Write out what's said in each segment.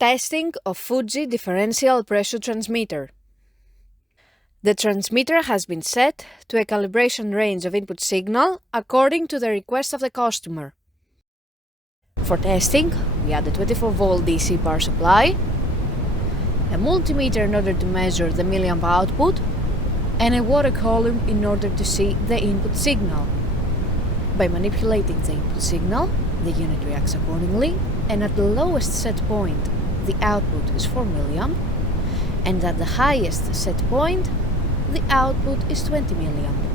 Testing of Fuji Differential Pressure Transmitter. The transmitter has been set to a calibration range of input signal according to the request of the customer. For testing, we add a 24-volt DC power supply, a multimeter in order to measure the milliamp output, and a water column in order to see the input signal. By manipulating the input signal, the unit reacts accordingly, and at the lowest set point, the output is 4 milliamp, and at the highest set point, the output is 20 milliamp.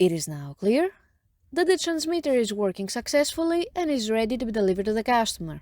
It is now clear that the transmitter is working successfully and is ready to be delivered to the customer.